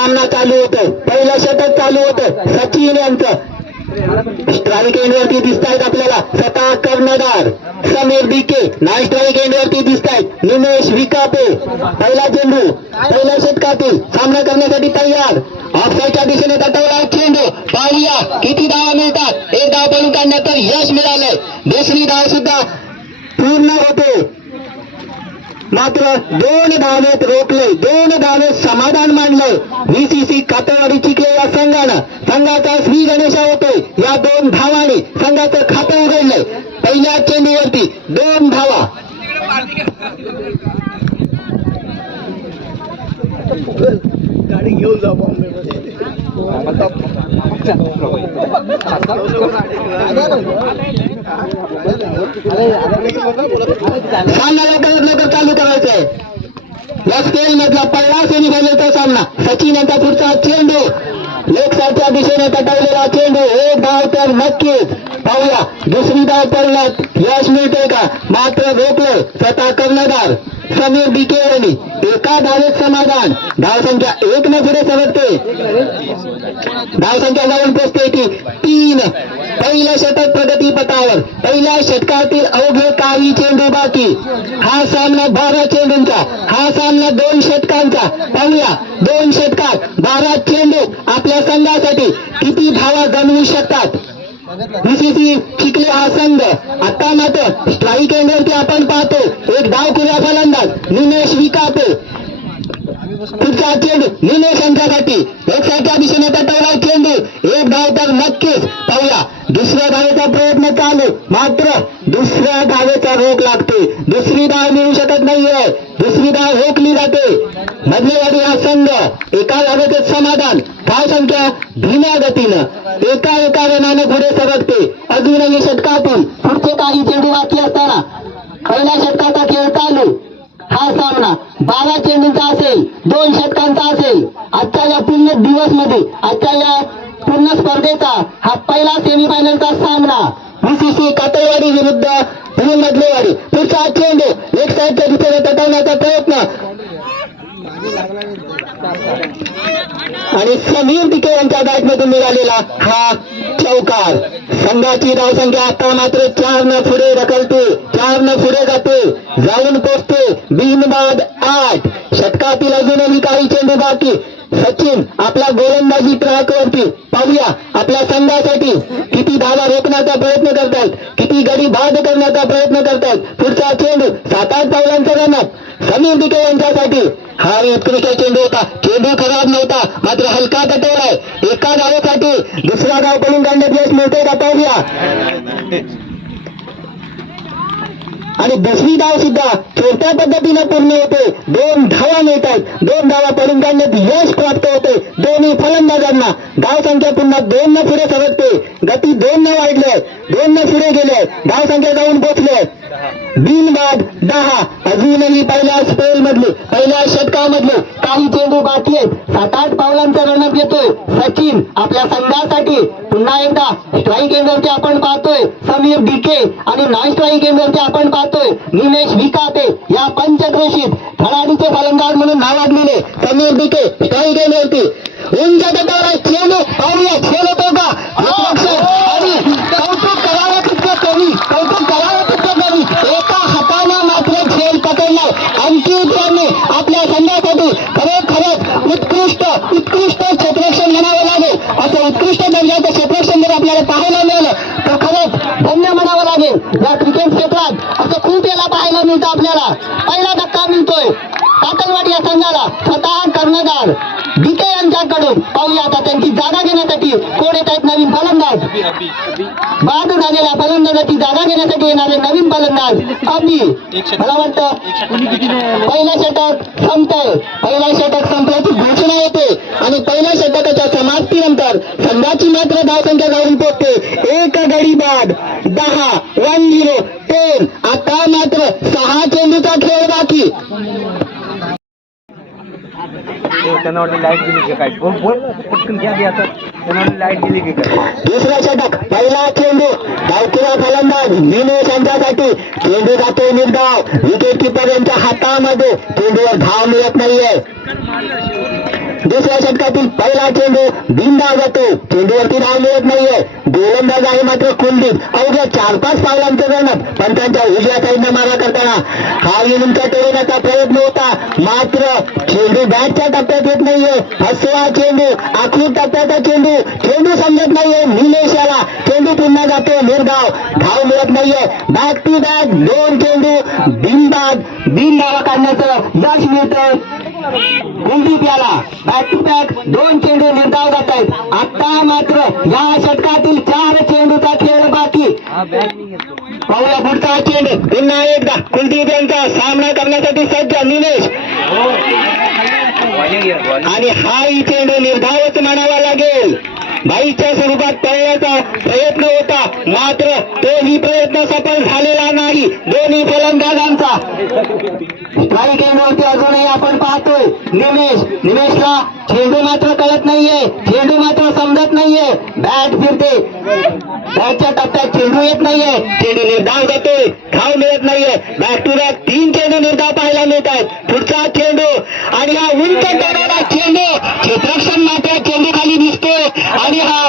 सामना चालू होतं पहिलं षटक चालू होतं सचिन यांचं. स्ट्राईक एंड वरती दिसतायत आपल्याला. स्वतः कर्णधार. समीर बिके नॉन स्ट्राईक एंड वरती दिसतायत. निमेश विकापे. पहिला चेंडू पहिल्या षटकातील सामना करण्यासाठी तयार. ऑफसाईडच्या दिशेने तटवला चेंडू पाहूया. किती धावा मिळतात. एक धाव पळून काढण्यात तर यश मिळालंय. दुसरी धाव सुद्धा पूर्ण होते. मात्र दोन धावेत रोखले दोन धावेत समाधान मांडले. सी कातळवाडी चिखले या संघानं. संघाचा श्री गणेशा होतोय. या दोन धावाने संघाचं खातं उघडलंय. पहिल्या चेंडूवरती दोन धावा. गाडी घेऊन जाऊ मतलब सामना लवकरात लवकर चालू करायचंय या स्टेल मधला पहिला सेमीफायनलचा सामना सचिन यांचा पुढचा चेंडू लेग दिशेने तटवलेला चेंडू एक धाव तर नक्कीच पाहूया दुसरी धाव पडला यश मिळते का मात्र रोखलं स्वतः कर्णधार समीर बिके यांनी एका धावेत समाधान. धावसंख्या एक न पुढे सरकते. धावसंख्या जाऊन पोचते की तीन. पहिल्या षटक प्रगतीपथावर पहिल्या षटकातील अवघे काही चेंडू बाकी. हा सामना बारा चेंडूंचा. हा सामना दोन षटकांचा. पाहूया. दोन षटकात बारा चेंडू आपल्या संघासाठी किती धावा गमवू शकतात? बीसीसी शिकले हा संघ. आता मात्र स्ट्राईक एंडवरती आपण पाहतो एक डाव किंवा फलंदाज निमेश विकापे. पुढचा चेंडू निमेश यांच्यासाठी. एक साईडच्या दिशेने तटवला चेंडू. एक डाव तर नक्कीच पाहूया. दुसऱ्या धावेचा प्रयत्न चालू. मात्र दुसऱ्या धावेचा रोख लागते. दुसरी धाव मिळू शकत नाहीये. दुसरी धाव रोखली जाते. मधलेवाडी हा संघ एका धावेचे समाधान. धाव संख्या धीम्या गतीनं एका एका रनाने पुढे सरकते. अजूनही षटकातून पुढचे काही चेंडू बाकी असताना. पहिल्या षटकाचा खेळ चालू. हा सामना बारा चेंडूंचा असेल दोन षटकांचा असेल. आजच्या या पूर्ण दिवसमध्ये आजच्या या पूर्ण स्पर्धेचा हा पहिला सेमीफायनलचा सामना. बीसीसी कातळवाडी विरुद्ध मधलेवाडी पुढचा चेंडू एक साईडच्या दिशेने तटवण्याचा प्रयत्न. आणि समीर तिके यांच्या बॅटमधून मिळालेला हा चौकार. संघाची धावसंख्या आता मात्र चार न पुढे ढकलते. चार न पुढे जाते. जाऊन पोचते. बिनबाद आठ. षटकातील अजूनही काही चेंडू बाकी. सचिन आपला गोलंदाजी ट्रॅक वरती पाहूया आपल्या संघासाठी किती धावा रोखण्याचा प्रयत्न करतात किती गडी बाद करण्याचा प्रयत्न करतात. पुढचा चेंडू सात आठ पावलांचा रनअप समीर दिके यांच्यासाठी. हा उत्कृष्ट चेंडू होता. चेंडू खराब नव्हता मात्र हलका तटवलाय एका धावेसाठी दुसरा धाव पडून काढण्यात यश मिळते का पाहूया. आणि दसवी धाव सुद्धा छोट्या पद्धतीने पूर्ण होते. दोन धावा मिळतात. दोन धावा पडून काढण्यात यश प्राप्त होते. दोन्ही फलंदाजांना धाव संख्या पुन्हा दोन न पुढे सरकते. गती दोन न वाढले. दोन न पुढे गेले. धाव संख्या जाऊन पोचले. बिनबाद दहा. अजूनही पहिल्या स्पेल मधले पहिल्या षटकामधले काही चेंडू बाकी आहेत. सात आठ पावलांचा रनअप घेतोय सचिन आपल्या संघासाठी. पुन्हा एकदा स्ट्राईक एंडवरती आपण पाहतोय. समीर डीके आणि नॉन स्ट्राईक एंडवरती आपण पाहतोय. निमेश विकाते या पंचक्रोशीत खडाडीचे फलंदाज म्हणून नावाजलेले समीर डीके स्ट्राईक एंडवरती उंच गटावर चेंडू पाहूया खेळतो का आणि कौतुक करावं तितकं कमी. कौतुक करावं तितकं कमी. एक आणखी अंकित आपल्या संघासाठी खरोखरच उत्कृष्ट उत्कृष्ट क्षेत्ररक्षण म्हणावं लागेल. असं उत्कृष्ट दर्जाचं क्षेत्ररक्षण जर आपल्याला पाहायला मिळालं तर खरंच धन्य म्हणावं लागेल. या क्रिकेट क्षेत्रात असं खूप याला पाहायला मिळतं आपल्याला. पहिला या संघाला स्वतः कर्णधार. डीके यांच्याकडून पाहूया आता त्यांची जागा घेण्यासाठी कोण येत आहेत नवीन फलंदाज? बाद झालेल्या फलंदाजाची जागा घेण्यासाठी येणारे नवीन फलंदाज अभी मला वाटतं पहिला षटक संपतोय. पहिला षटक संपल्याची घोषणा येते. आणि पहिल्या षटकाच्या समाप्तीनंतर संघाची मात्र धावसंख्या जाऊन पोहोचते. एक गडी बाद. दहा वन झिरो टेन आता मात्र सहा चेंडूचा खेळ बाकी. त्यांना वाटलं लाइट दिली की काय? बोल बोल पटकन घ्या बी आता. त्यांना वाटलं लाइट दिली की काय? दुसरा षटक पहिला चेंडू धावकिरा फलंदाज दिनेश यांच्यासाठी चेंडू जातो निर्धाव विकेट किपर यांच्या हातामध्ये चेंडूवर धाव मिळत नाहीये. दुसऱ्या षटकातील पहिला चेंडू बिंदा जातो. चेंडूवरती धाव मिळत नाहीये. गोलंदाज आहे मात्र कुलदीप. अवघ्या चार पाच पावलांच्या गणत पंचांच्या उजव्या साईडनं मारा करताना. हा इनिंगचा टोळण्याचा प्रयत्न होता. मात्र चेंडू बॅटच्या टप्प्यात येत नाहीये. हसवा चेंडू. आखरी टप्प्याचा चेंडू. चेंडू समजत नाहीये. निलेश याला. चेंडू पुन्हा जातो. निर्धाव. धाव मिळत नाहीये. बॅक टू बॅक दोन चेंडू. बिनबाद बिन धावा काढण्याचं यश मिळतं कुलदीप याला. बॅक टू बॅक दोन चेंडू निर्धाव जात आहेत. आता मात्र या षटकातील चार चेंडूचा खेळ बाकी. पाहूया पुढचा चेंडू. पुन्हा एकदा कुलदीप यांचा सामना करण्यासाठी सज्ज निलेश. आणि हाही चेंडू निर्धावच म्हणावा लागेल. बाईच्या स्वरूपात पळण्याचा प्रयत्न होता. मात्र तोही प्रयत्न सफल झालेला नाही. दोन्ही फलंदाजांचा. स्ट्राईक एंडवरती अजूनही आपण पाहतोय. निमेश निमेशला चेंडू मात्र कळत नाहीये. चेंडू मात्र समजत नाहीये. बॅट फिरते. बॅटच्या टप्प्यात चेंडू येत नाहीये. चेंडू निर्धाव जातोय धाव मिळत नाहीये. बॅक टू बॅक तीन चेंडू निर्धाव पाहायला मिळत आहेत पुढचा चेंडू आणि हा उंच करणारा चेंडू क्षेत्ररक्षण मात्र चेंडू खाली दिसतोय. आणि हा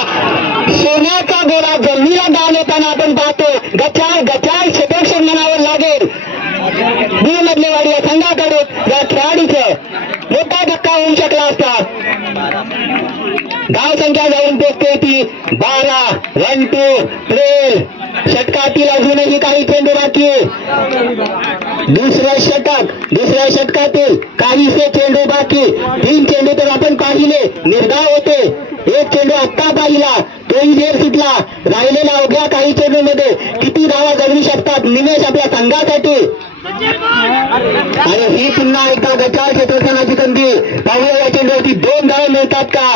सोन्याचा गोळा जमिनीला डाव येताना आपण पाहतो गचाळ गचाळ आकडेवारी या संघाकडून या खेळाडूचं मोठा धक्का होऊ शकला असता. धाव संख्या जाऊन पोचते ती. बारा वन टू ट्रेल षटकातील अजूनही काही चेंडू बाकी. दुसरं षटक दुसऱ्या षटकातील काहीसे चेंडू बाकी. तीन चेंडू तर आपण पाहिले निर्धाव होते. एक चेंडू आत्ता पाहिला तोही देर सुटला. राहिलेला अवघ्या काही चेंडूमध्ये किती धावा जगू शकतात निमेश आपल्या संघासाठी. आणि ही पुन्हा एकदा गचाळ क्षेत्रस्थानाची संधी. पाहूया या चेंडूवरती दोन धाव मिळतात का?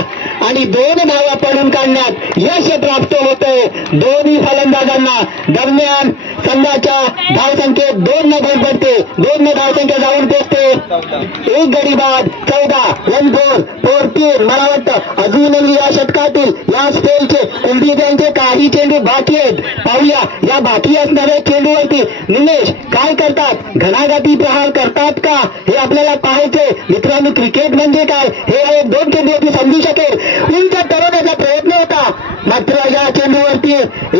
आणि दोन धावा पडून काढण्यात यश प्राप्त होतंय. दोन्ही फलंदाजांना दरम्यान संघाच्या धावसंख्येत दोन न भर पडते दोन न धावसंख्या जाऊन पोचते. एक गडी बाद चौदा वन फोर फोर तीन. मला वाटतं अजूनही या षटकातील या स्पेलचे कुलदीप यांचे काही चेंडू बाकी आहेत. पाहूया. या बाकी असणाऱ्या चेंडूवरती निमेश काय करतात? घणाघाती प्रहार करतात का? हे आपल्याला पाहायचे. मित्रांनो क्रिकेट म्हणजे काय? हे दोन चेंडूवरती समजू शकेल. उंच ठरवण्याचा प्रयत्न होता. मात्र या चेंडूवरती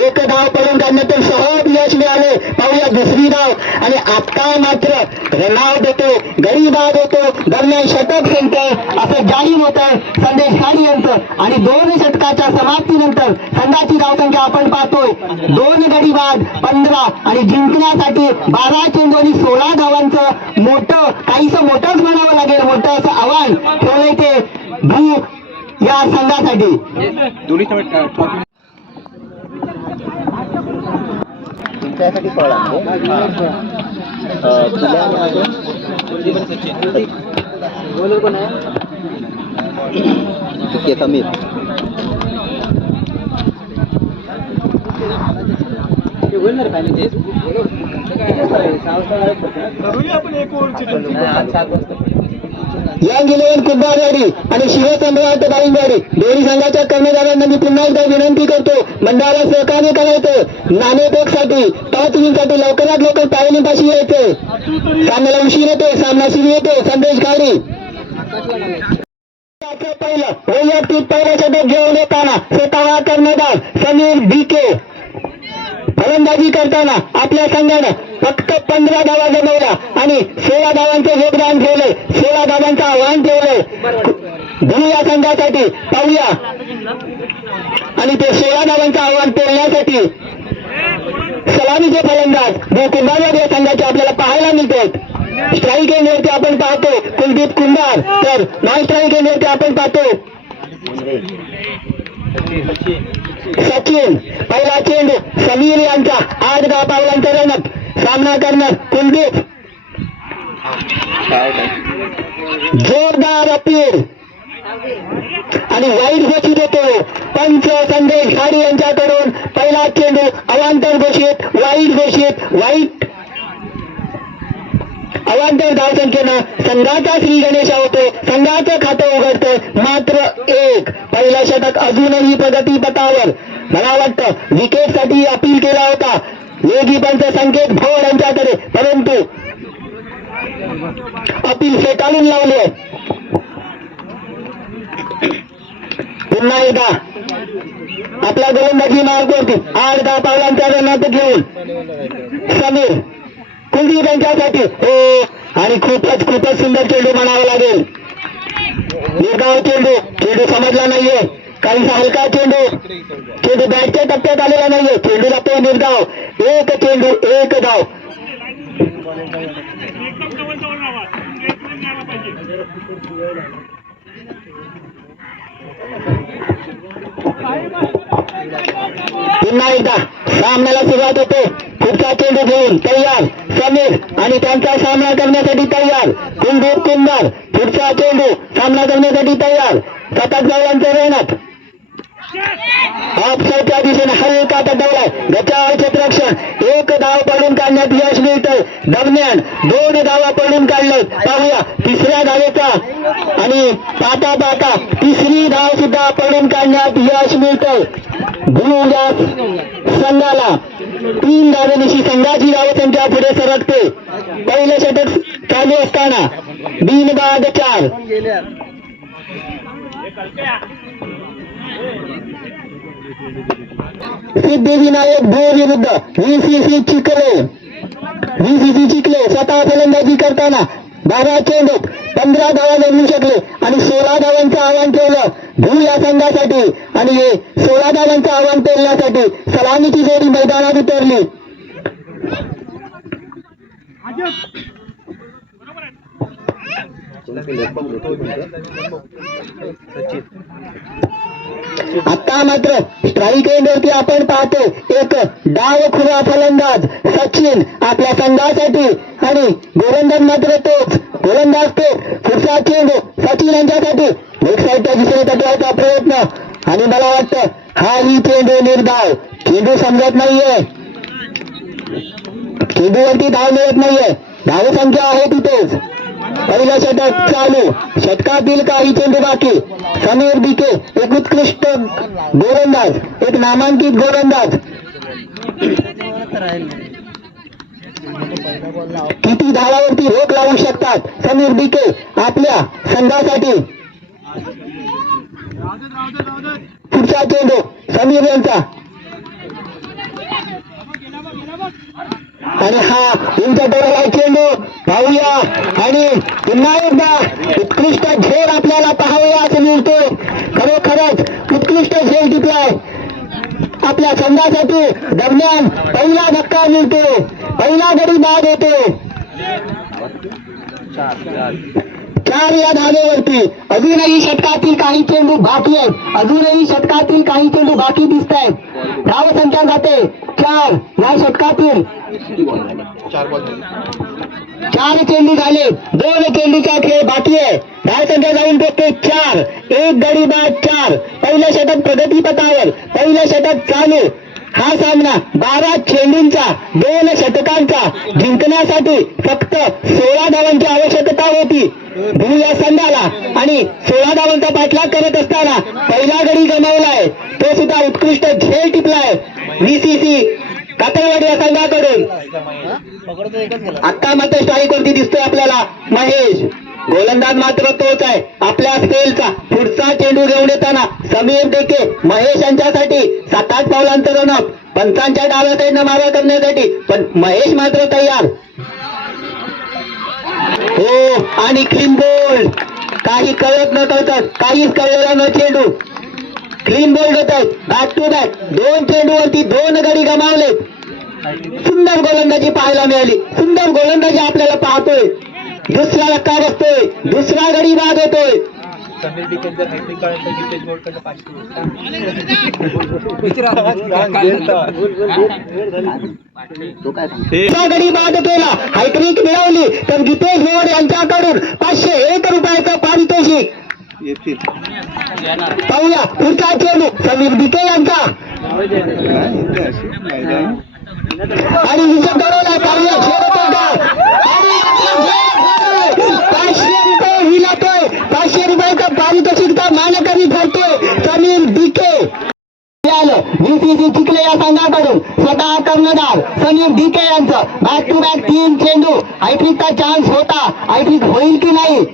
एक धाव पडून काढण्यात सहज यश मिळाले. पाहूया दुसरी धाव. आणि आता मात्र रनआउट होतो गडी बाद होतो. दरम्यान षटक संपतं असं जाहीर होतं. संदेश खाडी यांचं. आणि दोन षटकाच्या समाप्तीनंतर संघाची धावसंख्या आपण पाहतोय. दोन गडी बाद पंधरा आणि जिंकण्यासाठी बारा चेंडू आणि सोळा धावांचं मोठं काहीच मोठंच म्हणावं लागेल मोठं असं आव्हान ठेवलंय ते भू या संघासाठी. दोन्ही कोण आहे समीर ते. होईल ना रे फायनल तेच यंग इलेव्हन फुटबॉल गाडी आणि शिवसंभ्राट गाडी दोन्ही संघाच्या कर्मचाऱ्यांना मी पुन्हा एकदा विनंती करतो मंडळाला सहकार्य करायचं. नाणेफेकसाठी टॉच विंगसाठी लवकरात लवकर पायलीपाशी यायचं. सामन्याला उशीर येतो सामना सुरू येतो संदेश गाडी पहिलं वैयक्तिक पहिलं षटक घेऊन येताना स्वतः कर्णधार समीर बीके फलंदाजी करताना आपल्या संघानं फक्त पंधरा धावा जमवल्या आणि सोळा धावांचं योगदान ठेवलंय सोळा धावांचं आव्हान ठेवलंय धुळी या संघासाठी पाहूया. आणि ते सोळा धावांचं आव्हान पेलण्यासाठी सलामीचे फलंदाज भू कुंभार या संघाचे आपल्याला पाहायला मिळतात. स्ट्राईक एंडवरती आपण पाहतो. कुलदीप कुंभार. तर नॉन स्ट्राईक एंडवरती आपण पाहतो. सचिन पहिला चेंडू समीर यांचा. आठ दहा पावलांचा रनअप सामना करणार कुलदीप. जोरदार अपील. आणि वाईट घोषित होतो पंच संदेश खाडी यांच्याकडून पहिला चेंडू अवांतर घोषित वाईट घोषित वाईट अवांतर धावसंख्येनं संघाचा श्री गणेशा होतो संघाचं खातं उघडतं मात्र एक पहिला षटक अजूनही प्रगती पथावर. मला वाटतं विकेटसाठी अपील केला होता. योगी पंच संकेत भोर यांच्याकडे परंतु अपील फेटाळून लावले पुन्हा एकदा आपला गोलंदाजी मार्गवरती आठ दहा पावलांच्या रनात घेऊन समीर कुलदीप यांच्यासाठी हो आणि खूपच खूपच सुंदर चेंडू म्हणावा लागेल. निर्गाव चेंडू. चेंडू समजला नाहीये. काही हलका चेंडू. चेंडू बॅटच्या टप्प्यात आलेला नाहीये. चेंडू जातो निर्गाव. एक चेंडू एक धाव पुन्हा एकदा सामन्याला सुरुवात होते. पुढचा चेंडू घेऊन तयार. समीर आणि त्यांचा सामना करण्यासाठी तयार. कुलदीप कुंभार पुढचा चेंडू सामना करण्यासाठी तयार. सतत जावळांचं रेहनात ऑफसाईडच्या दिशेने हलका पटवलाय गचाळ क्षेत्ररक्षण. एक धाव पडून काढण्यात यश मिळतंय. दरम्यान दोन धावा पडून काढले पाहूया तिसऱ्या धावेचा. आणि पाता पाता तिसरी धाव सुद्धा पडून काढण्यात यश मिळतंय. गुरुजा संघाला तीन धावेनिशी संघाची धावसंख्या पुढे सरकते पहिले षटक चालू असताना बिनबाद चार. सिद्धिविनायक भोर विरुद्ध व्हीसीसी चिखले. व्हीसीसी चिकले स्वतः फलंदाजी करताना बारा चेंडूत पंधरा धावा निर्मिू शकले आणि सोळा धावांचं आव्हान ठेवलं भू या संघासाठी आणि हे सोळा धावांचं आव्हान पेलण्यासाठी सलामीची जोडी मैदानात उतरली. आता मात्र स्ट्राईक एंडवरती आपण पाहतो. एक डाव खुला फलंदाज सचिन आपल्या संघासाठी आणि गोलंदाज मात्र तोच. गोलंदाज तो पुढचा चेंडू सचिन यांच्यासाठी. एक साईडच्या दिशेने तटवायचा प्रयत्न. आणि मला वाटतं हा ही चेंडू निर्धाव. चेंडू समजत नाहीये. चेंडूवरती धाव मिळत नाहीये. धाव संख्या आहे तिथेच. पहिल्या षटक चालू. षटकातील काही चेंडू बाकी? समीर बिके एक उत्कृष्ट गोलंदाज एक नामांकित गोलंदाज. किती धावावरती रोख लावू शकतात समीर बिके आपल्या संघासाठी? पुढचा चेंडू समीर यांचा. आणि हा तुमच्या डोळ्याला चेंडू पाहूया आणि पुन्हा एकदा उत्कृष्ट झेल आपल्याला पाहूया असं मिळतो खरोखरच उत्कृष्ट झेल टिपलाय आपल्या संघासाठी दरम्यान पहिला धक्का मिळतो. पहिला गडी बाद होतो. चार या धावेवरती. अजूनही षटकातील काही चेंडू बाकी आहेत. अजूनही षटकातील काही चेंडू बाकी दिसत आहेत धाव संख्या जाते. चार या षटकातील चार चेंडू झाले. दोन चेंडूचा खेळ बाकी आहे. धाव संख्या जाऊन पोहोचते चार. एक गडी बाद चार. पहिलं षटक प्रगती पथावर पहिलं षटक चालू. हा सामना बारा चेंडूंचा दोन षटकांचा जिंकण्यासाठी फक्त सोळा धावांची आवश्यकता होती. धुळ या संघाला आणि सोळा धावांचा पाठलाग करत असताना पहिला गडी गमावलाय. तो सुद्धा उत्कृष्ट झेल टिपलाय. व्हीसीसी कातळवाडी या संघाकडून. आता मात्र स्ट्राईक वरती दिसतोय आपल्याला. महेश गोलंदाज मात्र तोच आहे. आपल्या स्केलचा पुढचा चेंडू घेऊन येताना समीर डेके महेश यांच्यासाठी सात आठ पावलांचं रनअप पंचांच्या डाव्या साईडनं मारा करण्यासाठी पण महेश मात्र तयार. हो आणि क्लीन बोल्ड काही कळत न कळतात काहीच कळलेला न चेंडू. क्लीन बोल्ड होत आहेत. बॅक टू बॅक दोन चेंडूवरती दोन गडी गमावले. सुंदर गोलंदाजी पाहायला मिळाली. सुंदर गोलंदाजी आपल्याला पाहतोय. दुसरा धक्का बसतोय. दुसरा गडी बाद होतोय. दुसरा गडी बाद केला. हायट्रिक मिळवली. तर गीतेश मोड यांच्याकडून पाचशे एक रुपयाचं पारितोषिक. पाहूया. पुढचा चेंडू समीर बिके यांचा. आणि हिशोब घडवला पाहूया. शेवटचा डाव. पाचशे रुपये हिलातोय. पाचशे रुपयाचा पारितोषिकचा मानकरी ठरतोय समीर बिके बीसीसी चिखले या संघाकडून. स्वतः कर्णधार समीर डीके यांचं. बॅक टू बॅक तीन चेंडू. हायट्रिकचा चान्स होता. हायट्रिक होईल की नाही?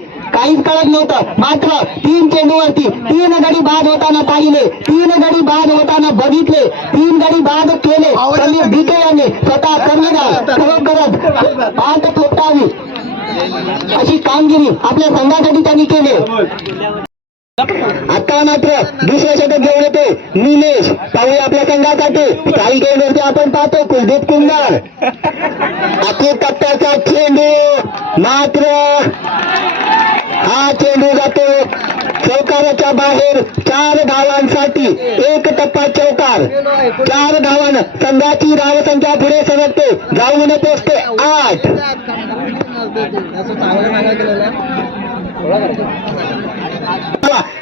काहीच कळत नव्हतं. मात्र तीन चेंडूवरती तीन गडी बाद होताना पाहिले. तीन गडी बाद होताना बघितले. तीन गडी बाद केले. समीर ढिके यांनी स्वतः कर्णधार ठोठावी अशी कामगिरी आपल्या संघासाठी त्यांनी केली. आता मात्र दुसऱ्या षटक घेऊन येते निलेश. पाहूया आपल्या संघासाठी. काही खेळवरती आपण पाहतो कुलदीप कुंभार. अखेर टप्प्याचा चेंडू. मात्र हा चेंडू जातो. चौकाराच्या बाहेर चार धावांसाठी एक टप्पा चौकार. चार धावान संघाची धावसंख्या पुढे सरकते. जाऊन पोचते. आठ.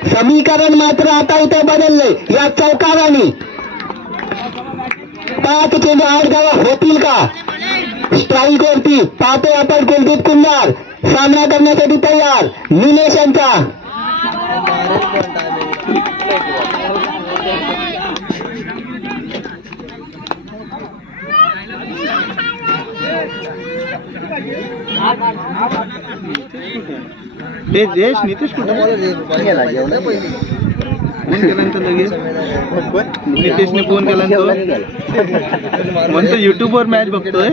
समीकरण मात्र आता इथे बदलले. या चौकाराने. पाच चेंडू आठ धावा होतील का? स्ट्राईक वरती. पाहतोय आपण कुलदीप कुंभार सामना करण्यासाठी तयार निलेश यांचा ते देश नितीश कुठे फ़ोन केल्यानंतर लगेच नितीशने फ़ोन केल्यानंतर म्हणतो युट्यूब वर मॅच बघतोय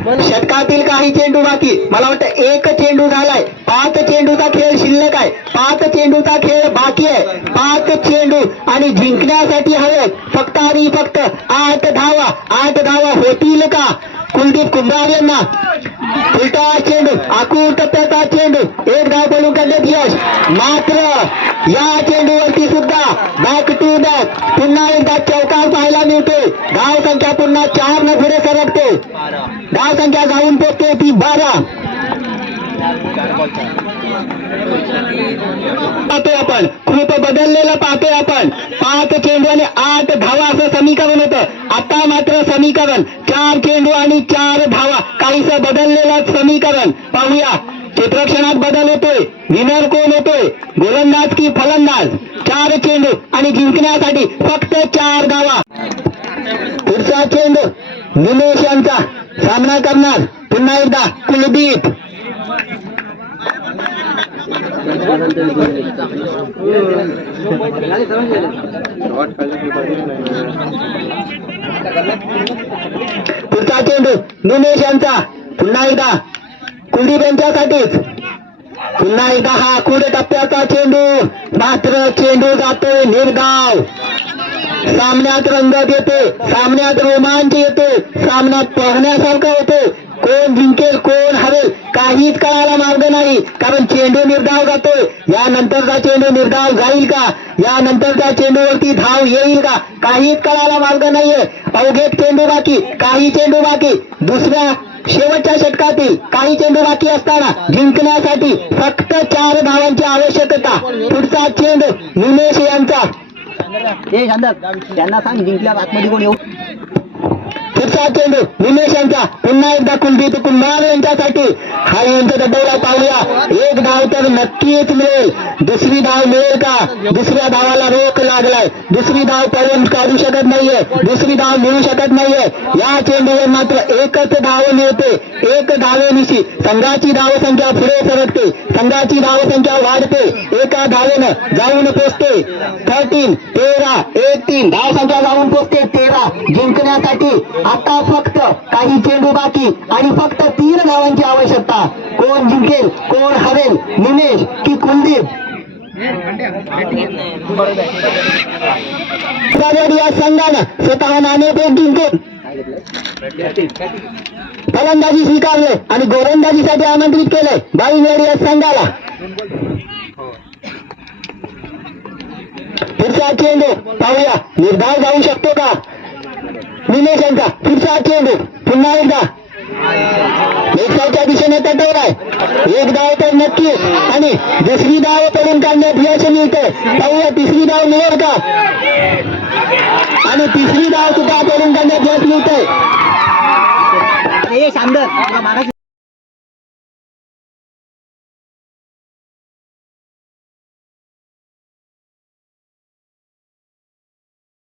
षटकातील काही चेंडू बाकी. मला वाटतं एक चेंडू झालाय. पाच चेंडूचा खेळ शिल्लक आहे. पाच चेंडूचा खेळ बाकी आहे. पाच चेंडू आणि जिंकण्यासाठी हवे. फक्त आणि फक्त आठ धावा. आठ धावा होतील का? कुलदीप कुंभार यांना उलटा चेंडू आकूर टप्प्याचा चेंडू. एक धाव पडून काढण्यात यश. मात्र या चेंडूवरती सुद्धा बॅक टू बॅक पुन्हा एकदा चौकार पाहायला मिळतोय. धाव संख्या पुन्हा चार न पुढे सरकते. धाव संख्या जाऊन पोचते ती बारा. पाहतोय आपण. खूप बदललेलं पाहतोय आपण. पाच चेंडू आणि आठ धावा असं समीकरण होतं. आता मात्र समीकरण चार चेंडू आणि चार धावा. काहीस बदललेलं समीकरण. पाहूया. क्षेत्रक्षणात बदल होतोय. विनर कोण होतोय? गोलंदाज की फलंदाज? चार चेंडू आणि जिंकण्यासाठी फक्त चार धावा. पुढचा चेंडू निलेश यांचा सामना करणार पुन्हा एकदा कुलदीप. पुढचा चेंडू निमेश यांचा. पुन्हा एकदा. कुलदीप यांच्यासाठीच पुन्हा एकदा हा कुड टप्प्याचा चेंडू. मात्र चेंडू जातोय निर्गाव. सामन्यात रंगत येते सामन्यात रोमांच येतो सामना पाहण्यासारखा होतो कोण जिंकेल कोण हरेल काहीच कळायला मार्ग नाही. कारण चेंडू निर्धाव जातोय. यानंतरचा चेंडू निर्धाव जाईल का? यानंतरच्या चेंडूवरती धाव येईल का? काहीच कळायला मार्ग नाहीये. अवघेत चेंडू बाकी काही चेंडू बाकी. दुसऱ्या शेवटच्या षटकातील काही चेंडू बाकी असताना जिंकण्यासाठी फक्त चार धावांची आवश्यकता. पुढचा चेंडू निमेश यांचा. त्यांना सांग जिंकल्या आतमध्ये कोण येऊ? पुढचा चेंडू निमेश यांचा पुन्हा एकदा कुलदीप कुंभार यांच्यासाठी. हा यांचा डबला पाहूया. एक धाव तर नक्कीच मिळेल. दुसरी धाव मिळेल का? दुसऱ्या धावाला रोख लागलाय. दुसरी धाव पळून काढू शकत नाहीये. दुसरी धाव मिळू शकत नाहीये. या चेंडूवर मात्र एकच धाव मिळते. एक धावेनिशी संघाची धावसंख्या पुढे सरकते. संघाची धावसंख्या वाढते. एका धावेनं जाऊन पोचते. थर्टीन तेरा एक तीन धावसंख्या जाऊन पोचते. तेरा जिंकण्यासाठी आता फक्त काही चेंडू बाकी आणि फक्त तीन धावांची आवश्यकता. कोण जिंकेल कोण हवेल निमेश की कुलदीप? या संघानं स्वतः नाणेफेक जिंकून फलंदाजी स्वीकारले आणि गोलंदाजीसाठी आमंत्रित केले बाईमेड या संघाला. पुढचा चेंडू पाहूया. निर्धाव जाऊ शकतो का? निलेश यांचा. पुढचा चेंडू पुन्हा एकदा. एकसाच्या दिशेने तटवलाय. एक धाव तर नक्की. आणि दुसरी धाव पडून काढण्यात यश मिळते पाहूया तिसरी धाव मिळेल का? आणि तिसरी धाव सुद्धा पडून काढण्यात यश मिळते